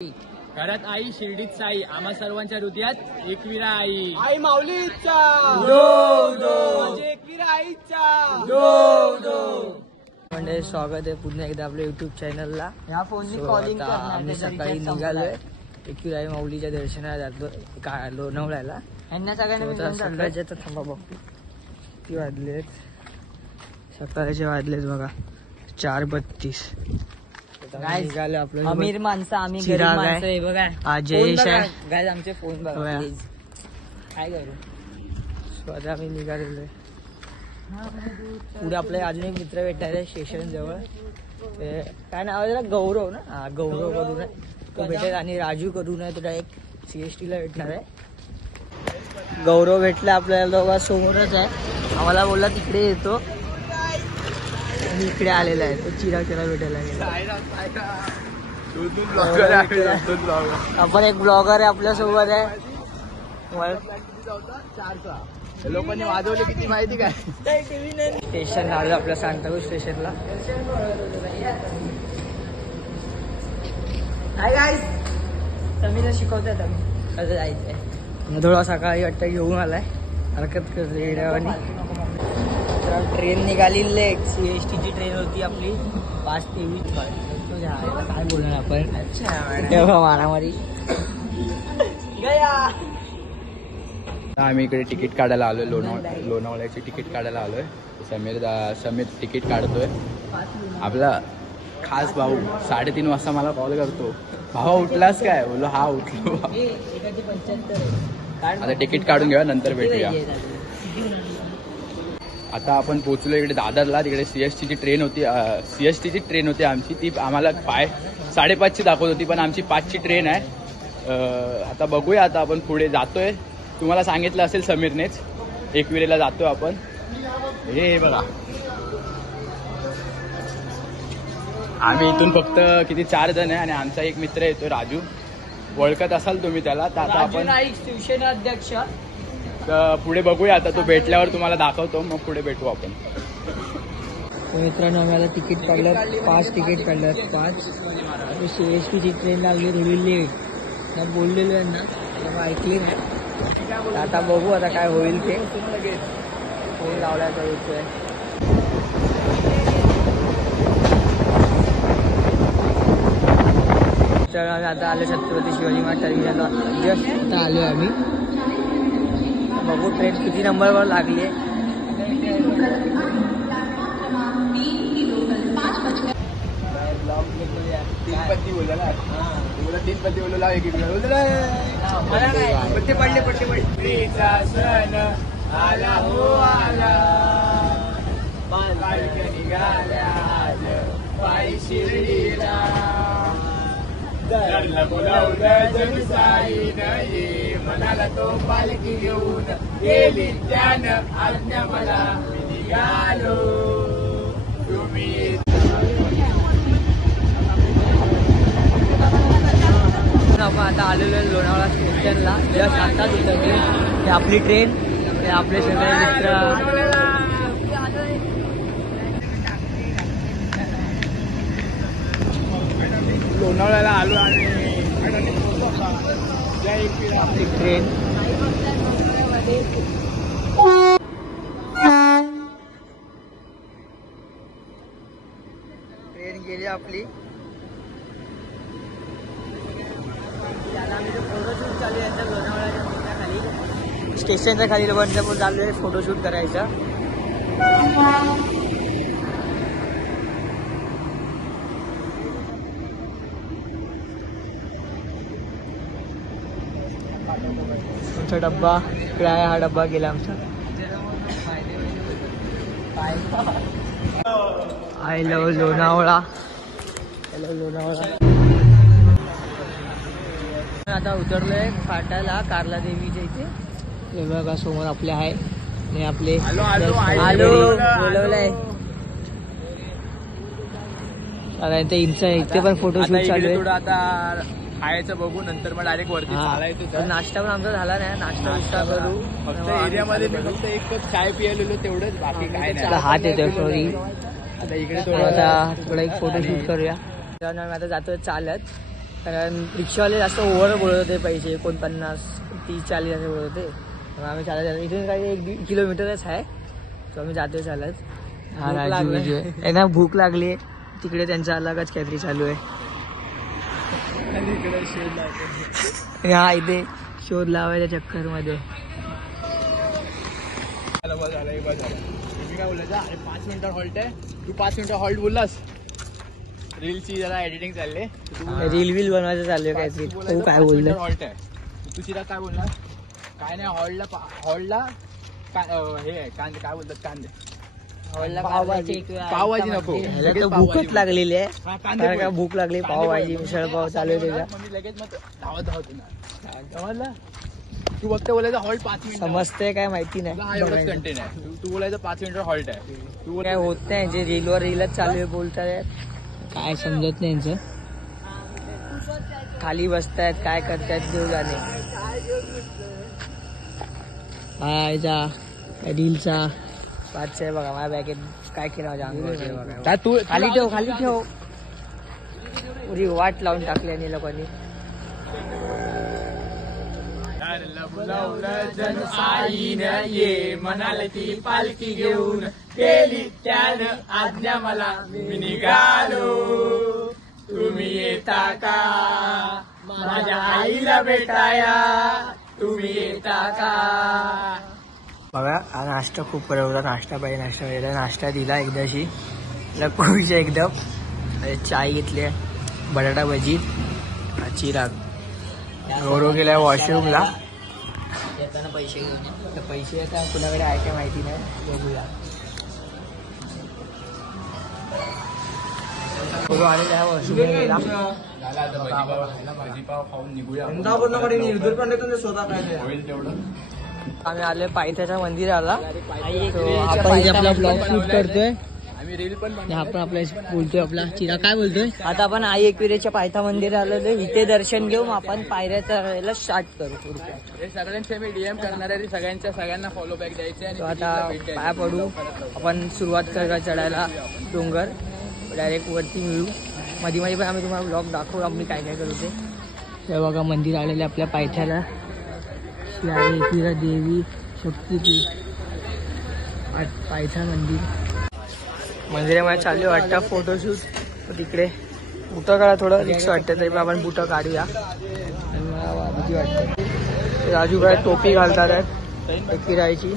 घरात आई शिर्डीत साई आम्हा सर्वांच्या हृदयात एकविरा आई. आई माऊलीचा एकविरा आईचा म्हणजे स्वागत आहे पुन्हा एकदा आपल्या युट्यूब चॅनलला. ह्या फोननी कॉलिंग आम्ही सकाळी निघालोय एकविरा आई माऊलीच्या दर्शनाला जातो लोणावळ्याला. ह्यांना सगळ्यांना सकाळचे तर थांबा बघ किती वाजलेत. सकाळचे वाजलेत बघा 4:32. निघालो आपलं अमीर माणसं आम्ही गरीब चिराग माणसं आहे बघा. हा जयेश आहे. गाइस आमचे फोन बघा होय. प्लीज. काय करू स्वतः आम्ही निघालेलो. पुढे आपले अजून एक मित्र भेटणार आहे स्टेशन जवळ. काय नाव आहे त्याला? गौरव ना. हा गौरव करून आहे तो भेटेल आणि राजू करून आहे तो डायरेक्ट CST ला भेटणार आहे. गौरव भेटला आपल्याला दोघा समोरच आहे. आम्हाला बोलला तिकडे येतो आणि इकडे आलेला आहे तो चिराग त्याला भेटायला गेला. आपण एक ब्लॉगर आहे आपल्या सोबत आहे. लोकांनी वाजवले किती माहिती काय? स्टेशन आलो आपल्या सांताक्रूज स्टेशनला. हाय गाईस समीला शिकवतात आम्ही कसं जायचंय. थोडा सकाळी वाटतं घेऊन आलाय हरकत करते येड्यावानी. ट्रेन निघाली लेट. CST ची ट्रेन होती आपली 5:23. काय बोलणार आपण. तेव्हा मारामारी आम्ही इकडे तिकीट काढायला आलोय लोणावळ्याची तिकीट काढायला आलोय. समीर तिकीट काढतोय. आपला खास भाऊ 3:30 वाजता मला कॉल करतो. भावा उठलास काय? बोलो हा उठलो. आता तिकीट काढून घेऊया नंतर भेटूया. आता आपण पोहोचलो इकडे दादरला. तिकडे CST ची ट्रेन होती आमची. ती आम्हाला 5:30 दाखवत होती पण आमची 5 ट्रेन आहे. आता बघूया आता आपण पुढे जातोय. तुम्हाला सांगितलं असेल समीरनेच एकविरेला जातोय आपण. हे बघा आम्ही इथून फक्त किती 4 जण आहे आणि आमचा एक मित्र येतो राजू. ओळखत असाल तुम्ही त्याला. तर आता आपण शिवसेना अध्यक्ष. पुढे बघूया आता तो भेटल्यावर तुम्हाला दाखवतो मग पुढे भेटू आपण. मित्रांनो आम्हाला तिकीट काढलं 5 तिकीट काढलं 5. CST ची ट्रेन लागली थोडी लेट बोललेलो यांना तेव्हा ऐकली नाही. आता बघू आता काय होईल ते. फोन लावल्याचा होतोय. आता आलो छत्रपती शिवाजी महाराज टर्मिनलला. जस्ट आता आलोय आम्ही. बघू ट्रेन किती नंबरवर लागली आहे. मनाला तो पालखी घेऊन गेली त्यानं आज्ञा मला निघालो तुम्ही. आपण आता आलेलो आहे लोणावळा स्टेशनला. जस्ट आताच उतरते. ते आपली ट्रेन ते आपले सगळे मित्र. लोणावळ्याला आलो आणि आपली ट्रेन गेली आपली. फोटोशूट चालू आहे लोणावळ्याच्या खाली स्टेशनच्या खाली बंद पण चालू आहे फोटोशूट करायचा. आमचा डब्बा इकडे आहे. हा डब्बा गेला आमचा. I love Lonavala. Hello Lonavala. आता उतरलोय फाट्याला कार्ला देवीच्या इथे. हे बघा समोर आपले आहे आणि आपले आलो बोलवलंय. इथे पण फोटोशूट चालू आहे. आता खायचं बघू नंतर मग डायरेक्ट वरती चालायचं. नाश्ता पण आमचा झाला नाही. नाश्ता करू. फक्त एरियामध्ये मी फक्त एकच चाय पिलेलो तेवढंच. बाकी काय नाही. हात येतोय सॉरी. आता इकडे आता थोडा एक फोटोशूट करूया. आता जातोय चालत. कारण रिक्षावाले जास्त ओव्हर बोलत होते पैसे 49, 30, 40 असे बोलत होते. मग आम्ही चालत इथून काही 1-1.5 किलोमीटरच आहे, तो आम्ही जातोय चालत. ना भूक लागली. तिकडे त्यांचा अलगच काहीतरी चालू आहे. हा इथे शोध लावायच्या चक्कर मध्ये. मी काय बोलायचं, अरे 5 मिनिटं हॉल्ट आहे, तू 5 मिनिटं हॉल्ट बोललास. रीलची जरा एडिटिंग चालले, रील व्हील बनवायचं चालू आहे काहीतरी. तू काय बोलला? हॉल्ट आहे, तू चिरा काय बोलला? काय नाही, हॉल्टला हे आहे कांदे, काय बोलतात कांदे, पावभाजी नको. भूकच लागलेली आहे. हा, कांदे काय भूक लागली, पावभाजी मिसळ पाव चालू आहे त्याच्या. मग मी लगेच मग धावत ना समजलं. तू फक्त बोलायचं हॉल्ट 5 मिनिट. समजते काय माहिती नाही. हा एवढंच कंटेंट आहे. तू बोलायचं 5 मिनिटं हॉल्ट आहे. तू काय होत नाही, जे रीलवर रीलच चालू आहे बोलतायत, काय समजत नाही यांचं. खाली बसतायत, काय करतायत देव जाणे. हा याचा रीलचा पाच आहे बघा. माझ्या बॅगेत काय केलं माझ्या अंगावर. तू खाली ठेव, खाली ठेव. पुरी वाट लावून टाकली आणि लोकांनी. आईनं ये म्हणाल ती पालखी घेऊन, केली त्यानं आज्ञा मला, मी निघालो. तुम्ही येता का माझ्या आईला भेटाया, तुम्ही येता का. बघा हा नाश्ता खूप बरा होता. नाश्ता पाहिजे, नाश्ता पाहिजे. नाश्ता दिला एकदाशी लकोवीच्या एकदम. चाय घेतली, बटाटा भजी, चिराग. गौरव गेलाय वॉशरूमला. येताना पैसे घेऊन. पैसे आता कुणाकडे आहे काय माहिती नाही, बघूया. गौरव आलेला आहे वॉशरूमला गेला. खाऊन निघूया. आम्ही आले पायथ्याच्या मंदिराला. आपण इथे आपला ब्लॉग शूट करतोय. आम्ही रील पण आपण आपला बोलतोय. आपला चिरा काय बोलतोय. आता आपण आई एकविरेच्या पायथा मंदिराला आलेलो. इथे दर्शन घेऊन आपण पायऱ्या चढायला स्टार्ट करू. हे सगळ्यांचे मी डीएम करणार आहे. सगळ्यांना फॉलो बॅक द्यायचे. आणि आता पाया पडू. आपण सुरुवात करूया चढायला डोंगर. डायरेक्ट वरती मिळू. मध्ये मध्ये पण आम्ही तुम्हाला ब्लॉग दाखवू आम्ही काय काय करतो. हे बघा मंदिर आलेले आपल्या पायथ्याला. एकविरा देवी शक्तीपीठ पायथा मंदिरामध्ये चालू वाटतं फोटोशूट. तिकडे बुटं काढा, थोडं रिक्स वाटतं तरी पण आपण बुटं काढूया. मला भीती वाटते. राजू काय टोपी घालतात आहेत. एकविरायची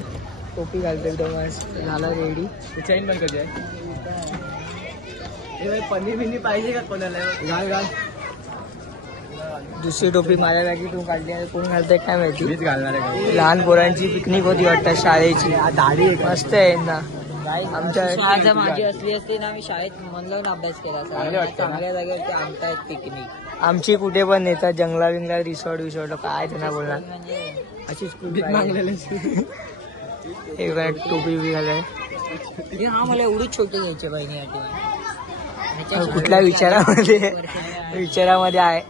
टोपी घालतो एकदम. झाला रेडी. चैन पण कधी आहे. पन्नी बिन्नी पाहिजे का कोणाला. घाल घाल. दुसरी टोपी माझ्या बॅगेतून काढली आहे. कोण घालतंय काय माहिती. मीच घालणार आहे. लहान पोरांची पिकनिक होती वाटतं शाळेची. दाढी मस्त आहे ना. आमच्या शाळा माझी असली असते ना, मी शाळेत मन लावून अभ्यास केला. चांगल्या जागेवरती आणतायत पिकनिक. आमची कुठे पण नेतात जंगला बिंगला रिसॉर्ट विसॉर्ट काय त्यांना बोलणार. अशी स्कूटी मागलेली. टोपी बी घालाय. हा मला एवढी छोटी घ्यायची बहिणी या ठिकाणी. कुठल्या विचारामध्ये आहे.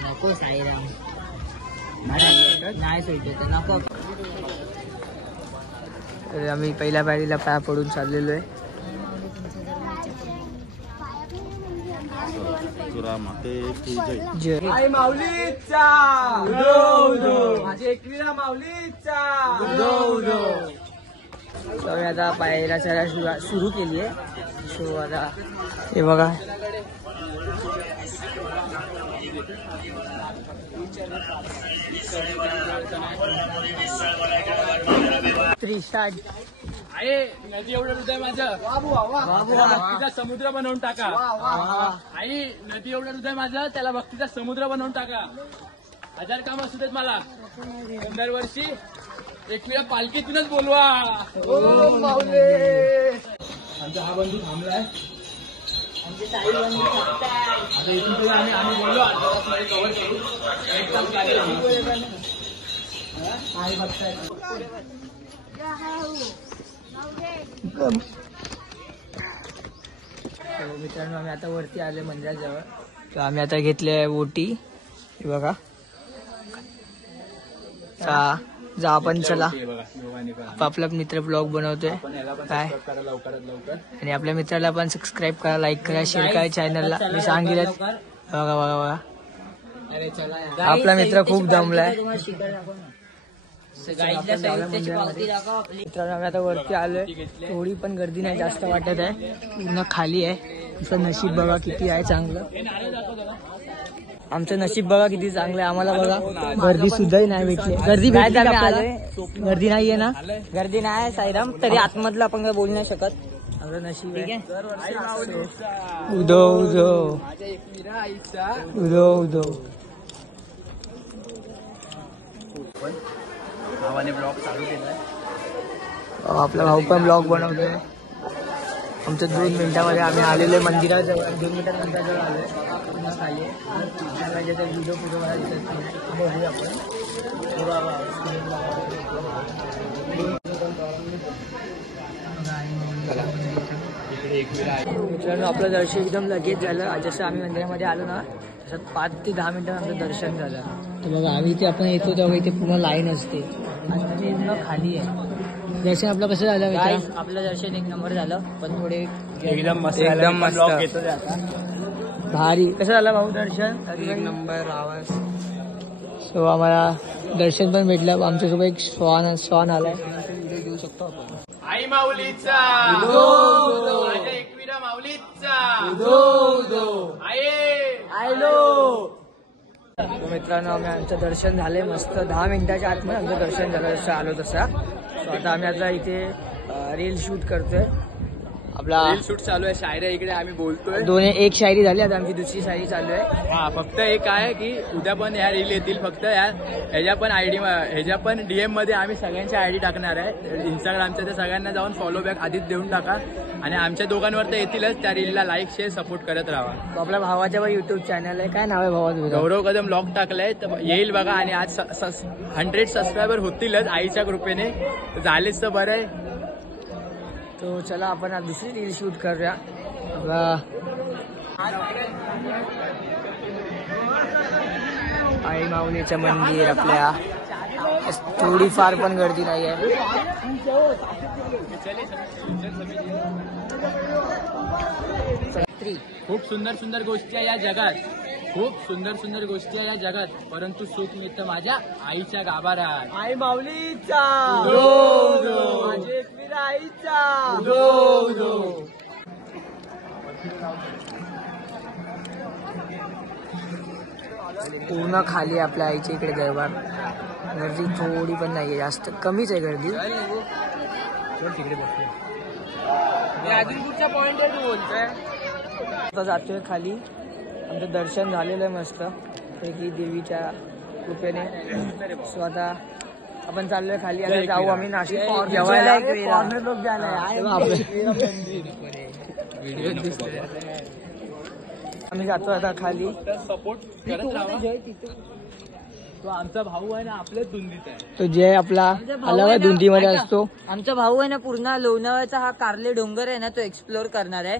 नको साईराम नाही सोडतो नको. आम्ही पहिल्या पायरीला पाया पडून चाललेलो आहे. आई माऊलीचा माझे एकविरा माऊलीचा. आम्ही आता पायऱ्या चढायला सुरू केली आहे. सो आता हे बघा. स्टार्ट. आहे नदी एवढं हृदय माझं, त्याला भक्तीचा समुद्र बनवून टाका. आई नदी एवढं हृदय माझं, त्याला भक्तीचा समुद्र बनवून टाका. 1000 काम असू देत मला. दरवर्षी एकविरा पालखीतूनच बोलवा. आमचा हा बंधू थांबलाय. आता इथून पुढे आम्ही बोललो कव्हर करू. मित्रांनो आम्ही आता वरती आले मंदिराजवळ. तर आम्ही आता घेतले ओटी. हे बघा जा आपण चला हे बघा, दोघांनी पण. आपला मित्र ब्लॉग बनवतोय आपण याला पण काय subscribe करा लवकरात लवकर. आणि आपल्या मित्राला पण सबस्क्राईब करा, लाईक करा, शेअर करा चॅनलला. मी सांगितलं बघा बघा बघा. आपला मित्र खूप दमलाय. मित्रांनो आम्ही आता वरती आलोय. थोडी पण गर्दी नाही, जास्त वाटत आहे. पूर्ण खाली आहे. तुमचं नशीब बघा किती आहे चांगलं. आमचं नशीब बघा किती चांगलं आहे. आम्हाला बघा गर्दी सुद्धा नाही भेटली. गर्दी भेटली का आपल्याला? गर्दी नाहीये ना? गर्दी नाही साईराम. तरी आतमधलं आपण काय बोलू नाही शकत. आमचं नशीब आहे. उदो उदो उदो उदो. भावाने ब्लॉग चालू केलाय. आपला भाऊ पण ब्लॉग बनवतोय. आमच्या 2 मिनिटामध्ये आम्ही आलेलो आहे मंदिराजवळ. 2 मिनिटात मंदिराजवळ आलोय. पुन्हा खाली व्हिडिओ फोटो मला दिसत नाही. बघूया आपण. मित्रांनो आपलं दर्शन एकदम लगेच झालं. जसं आम्ही मंदिरामध्ये आलो ना तसं 5 ते 10 मिनिटात आमचं दर्शन झालं. तर बघा आम्ही इथे आपण येतो तेव्हा इथे पूर्ण लाईन असते आणि पूर्ण खाली आहे. दर्शन आपलं कसं झालं मित्र? आपलं दर्शन 1 नंबर झालं. पण थोडे एकदम मस्त एकदम मस्त. ब्लॉग येतो ते आता. भारी. कसं झालं भाऊ दर्शन? 1 नंबर आवाज. सो आम्हाला दर्शन पण भेटलं. आमच्यासोबत एक श्वान आलाय. घेऊ शकतो आपण. आई माऊलीचा माझ्या एकविरा माऊलीचा मित्रांनो आमचं दर्शन झालंय मस्त. 10 मिनिटाच्या आतमध्ये आमचं दर्शन झालं जसं आलो तसा. सो आता आम्ही आता इथे रील शूट करतोय. आपला रील शूट चालू आहे. शायऱ्या इकडे आम्ही बोलतोय. एक शायरी झाली. आता आमची दुसरी शायरी चालू आहे. हा फक्त एक आहे की उद्या पण ह्या रील येतील. फक्त ह्याच्या पण DM मध्ये आम्ही सगळ्यांची ID टाकणार आहे इंस्टाग्रामच्या. त्या सगळ्यांना जाऊन फॉलो बॅक आधीच देऊन टाका. आणि आमच्या दोघांवर तर येतीलच. त्या रीलला लाईक शेअर सपोर्ट करत राहा. आपल्या भावाच्या पण युट्यूब चॅनल आहे. काय नाव आहे भावाचं? गौरव कदम ब्लॉग टाकलाय तर येईल बघा. आणि आज 100 सबस्क्रायबर होतीलच आईच्या कृपेने. झालेच तर बरं आहे. तो चला आपण आज दुसरी रील शूट करूया. आई माऊलीचं मंदिर आपल्या थोडीफार पण गर्दी नाही आहे. खूप सुंदर सुंदर गोष्टी आहे या जगात. खूप सुंदर सुंदर गोष्टी आहे या जगात. परंतु सुख मिळतं माझ्या आईच्या गाभारात. आई माऊलीचा आईचा पूर्ण खाली आपल्या आईच्या इकडे दरबार. गर्दी थोडी पण नाहीये, जास्त कमीच आहे गर्दी. आता जातोय खाली. आमचं दर्शन झालेलं आहे मस्त पैकी देवीच्या कृपेने. सो आता आपण चाललोय खाली. आता जाऊ आम्ही नाशिक जेवायला. आम्ही जातो आता खाली. सपोर्ट करत राहा. तो आमचा भाऊ आहे ना आपल्याच धुंदीत आहे. तो जय आपला आला धुंदीमध्ये असतो. आमचा भाऊ आहे ना पूर्ण लोणावळ्याचा हा कारले डोंगर आहे ना तो एक्सप्लोर करणार आहे.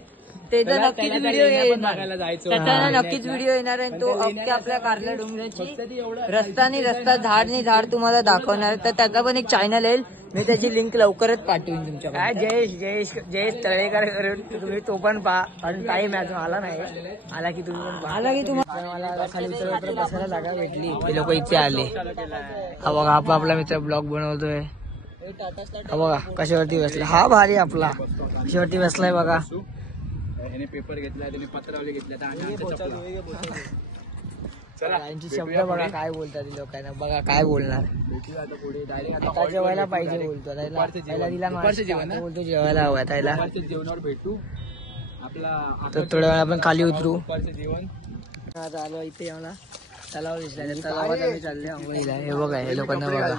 त्याचा नक्कीच व्हिडिओ येणार. त्याचा नक्कीच व्हिडिओ येणार आहे. तो अख्ख्या आपल्या कारल्या डोंगराची रस्ता झाड तुम्हाला दाखवणार. तर त्याचा पण एक चॅनल येईल. मी त्याची लिंक लवकरच पाठवून तुमच्या. काय जयेश तळेकर करून तुम्ही तो पण पहा. आणि टाइम अजून आला नाही. आला की तुम्ही पण पहा. आला की तुम्हाला मला खाली उतरवत बसायला जागा भेटली. ते लोक इथे आले. हा बघा आपला मित्र ब्लॉग बनवतोय. हा बघा कशावरती बसला. हा भारी आपला कशावरती बसलाय बघा. ह्याने पेपर घेतला, त्याने पत्रावली घेतल्या. यांची शब्द बघा काय बोलतात लोकांना. बघा काय बोलणार. आता जेवायला पाहिजे बोलतो. बोलतो जेवायला हवं त्याला. जेवणावर भेटू आपला. तर थोड्या वेळा आपण खाली उतरू. जेवण आता आलो इथे मला तलाव दिसला. तलावात आम्ही चालले आंघोळीला. हे बघा हे लोकांना बघा.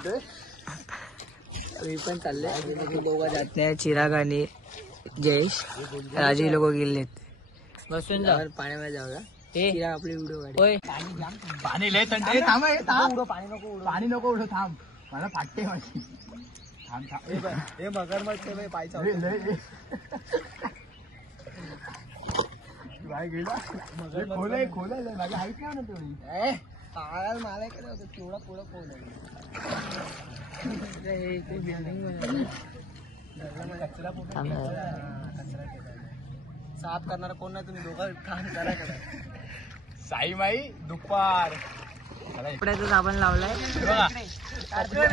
मी पण चालले. दोघं जात नाही. चिराग आणि जयेश राजे लोक गेलेत. बसून पाण्यामध्ये जाऊया. चिराग आपली व्हिडिओ होय. पाणी लय थंड. पाणी नको उडो थांब. मला फाटते माझी. थांब हे मगरमच्छ पाहिजे. खोल माझी हाईट नाही ना तेवढी. पायाला मला केलं होतं केवढा पुढं कोण साफ करणारा कोण नाही, तुम्ही दोघं काम करा करा. साई माई दुपार कपड्याचा साबण लावलाय.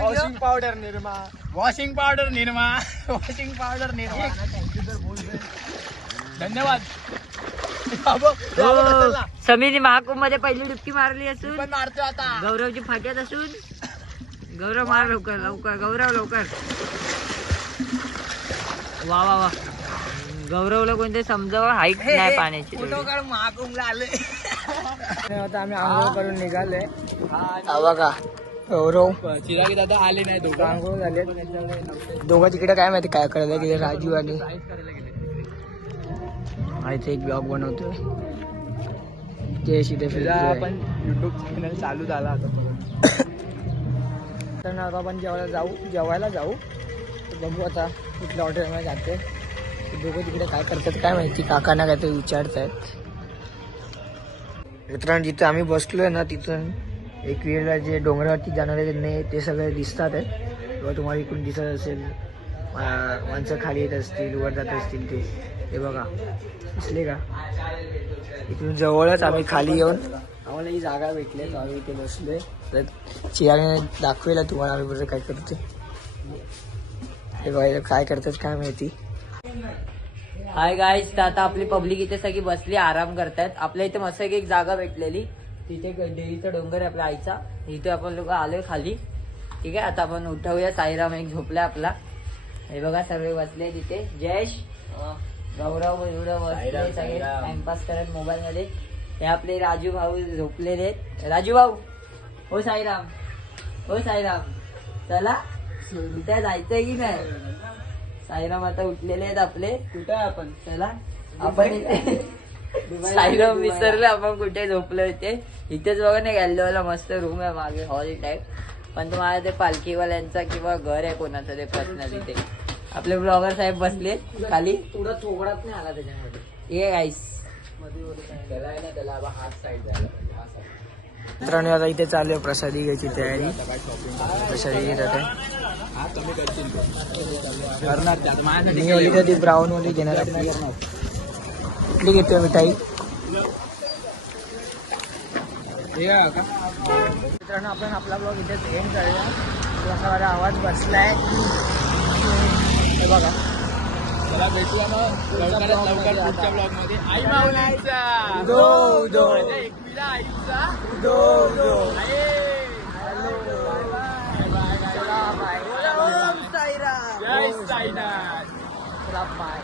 Washing powder Nirma. Washing powder Nirma. Washing powder Nirma. धन्यवाद. समीरने महाकुंभ मध्ये पहिली डुबकी मारली असून पण मारतो आता. गौरवची फाट्यात असून गौरव मार लवकर लवकर गौरव लवकर. वा वा वा. गौरवला कोणते समजावं हाईट नाही पाण्याची. फोटो काढ महाकुंभला आले. आता आम्ही आंघोळ करून निघालोय. बघा गौरव चिरागी दादा आले नाही दोघं. आंघोळ झाले दोघं. तिकडे काय माहिती काय करायला गेले. राजू आणि इथे एक ब्लॉग बनवतोय ते आपण युट्यूब चॅनल चालू झाला आता. तर आता आपण जेवायला जाऊ. बघू आता कुठल्या हॉटेलमध्ये जाते. दोघं तिकडे काय करतात काय माहिती. काकांना काहीतरी विचारतायत. मित्रांनो जिथे आम्ही बसलोय ना तिथून एक वेळेला जे डोंगरावरती जाणारे ते सगळे दिसतात आहेत. किंवा तुम्हाला इकडून दिसत असेल माणसं खाली येत असतील वर जात असतील ते. हे बघा दिसले का. इथून जवळच आम्ही खाली येऊन आम्हाला ही जागा भेटली. आम्ही इथे बसलोय. तर चिराने दाखवेला तुम्हाला आम्ही बरं काय करतो. हे बघा काय करतात काय माहिती. Hi guys. तर आता आपली पब्लिक इथे सगळी बसली आराम करतायत. आपल्या इथे मस्त एक जागा भेटलेली. तिथे देवीचा डोंगर आहे आपल्या आईचा. इथे आपण लोक आलोय खाली. ठीक आहे आता आपण उठवूया. साईराम एक झोपलाय आपला. हे बघा सर्व बसले तिथे. जयेश गौरव बसले सगळे टाइमपास करत मोबाईल मध्ये. हे आपले राजू भाऊ झोपलेले आहेत. राजू भाऊ हो साईराम. हो साईराम चला कुठे जायचंय की नाही. साईराम आता उठलेले आहेत आपले. कुठे आपण चला आपण इथे. साईराम विसरले आपण कुठे झोपलो इथे. इथेच बघा ना गॅलरीवाला मस्त रूम आहे मागे हॉल टाईप. पण तुम्हाला ते पालखीवाल्यांचा किंवा घर आहे कोणाचं ते पर्सनल इथे. आपले ब्लॉगर साहेब बसले खाली. थोडा थोगडाच नाही आला त्याच्यामध्ये. ये गाईस त्याला हात साईड द्यायला. मित्रांनो आता इथे चालू आहे प्रसादी घ्यायची तयारी. प्रसादी घेत आहे. मी ओली तर ती ब्राऊन ओली घेणार. कुठली घेतोय मिठाई. मित्रांनो आपण आपला ब्लॉग इथेच एंड करूया. असा माझा आवाज बसलाय बघा. चला भेटूया मग लवकरात लवकर पुढच्या ब्लॉग मध्ये. आई माऊलीचा दो दो एकविरा आईचा दो दो. जय साईनाथ. बाय.